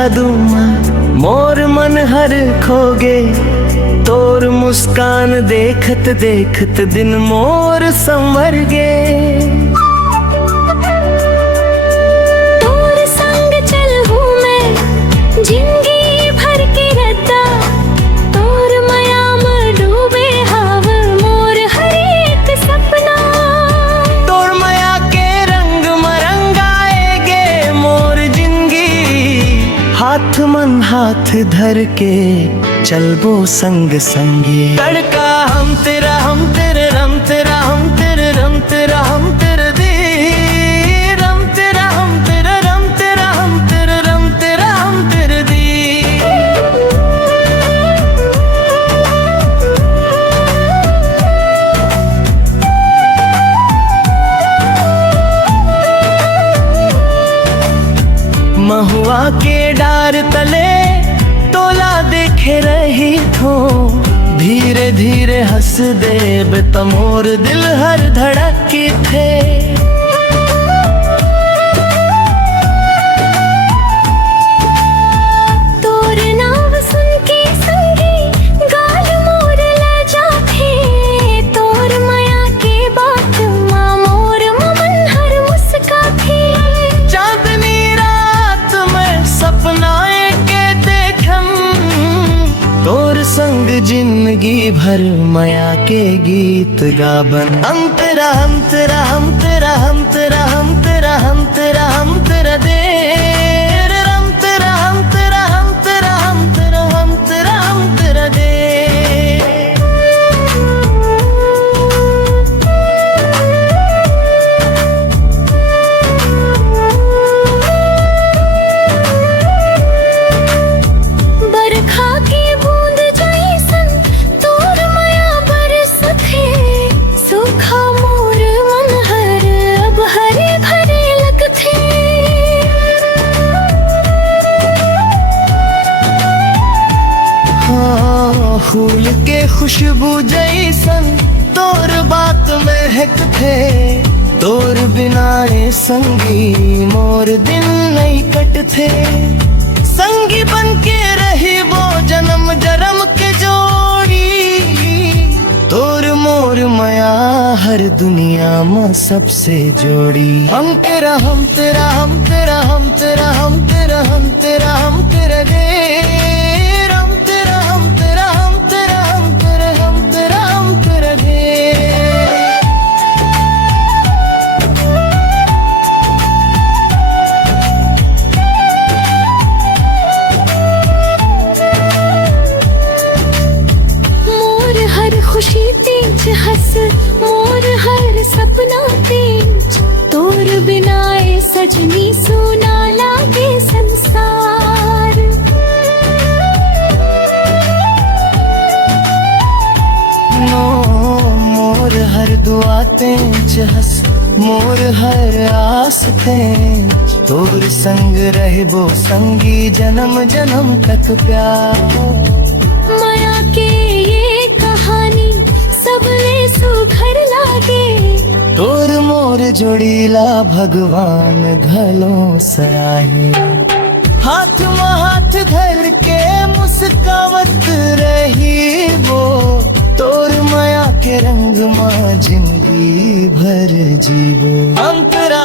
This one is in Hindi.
जादू मोर मन हर खोगे, तोर मुस्कान देखत देखत दिन मोर संवर गे। तोर संग चल हूँ मैं जिंदगी भर के रता, तोर माया में डूबे हाव मोर हर एक सपना। तोर माया के रंग मरंगाएगे मोर जिंदगी, हाथ मन हाथ धर के चलबो संग संगे। लड़का हम तेरा हम तेरे रम तेरा हम तेरे रम तेरा हम तेरे दे, रम तेरा हम तेरे रम तेरा हम तेरे रम तेरा हम तेरे दे। महुआ के डार तले तोला देखे रही थो, धीरे धीरे हंस देब तमोर दिल हर धड़की थे। तोर नाम सुन के संगी गाल मोर लजा थे, तोर माया के बात माँ मोर मन हर मुस्का थे। चांदनी रात में सपनाए के देखम, तोर संग जिंदगी भर माया के गीत गाबन। हम तेरा हम तेरा हम तेरा हम तेरा हम तेरा हम तेरा हम तेरा दे, रम तेरा हम तेरा हम तेरा हम तेरा हम तेरा हम तेरा दे। बरखा की बूंद जैसन तोर माया बरसत है, सूखा मोर मन हर अब हरे भरे लगथे। हाँ, फूल के खुशबू जैसन तोर बात महक थे, तोर बिना ए संगी मोर दिन नहीं कट थे। संगी बन के रही वो जन्म जन्म के जोड़ी, तोर मोर माया हर दुनिया में सबसे जोड़ी। हम तेरा हम तेरा हम तेरा हम तेरा हम तेरा हम तेरा हम तेरा दे, रम तेरा हम तेरा हम तेरा हम तेरा हम तेरा हम तेरा दे। मोर हर खुशी तेज हंस मोर हर सपना तेज, तोर बिना ए सजनी सुना लागे संसार। नो मोर हर दुआ तेज हंस मोर हर आस थे, तोर संग रहबो संगी जन्म जन्म तक प्यार। माया के ये कहानी सबले सुघर लागे, तोर मोर जोड़ीला भगवान घलो सराहे। हाथ में हाथ धर के मुस्कावत रही वो, तोर माया के रंग माँ जिंदगी भर जीवो। हम तेरा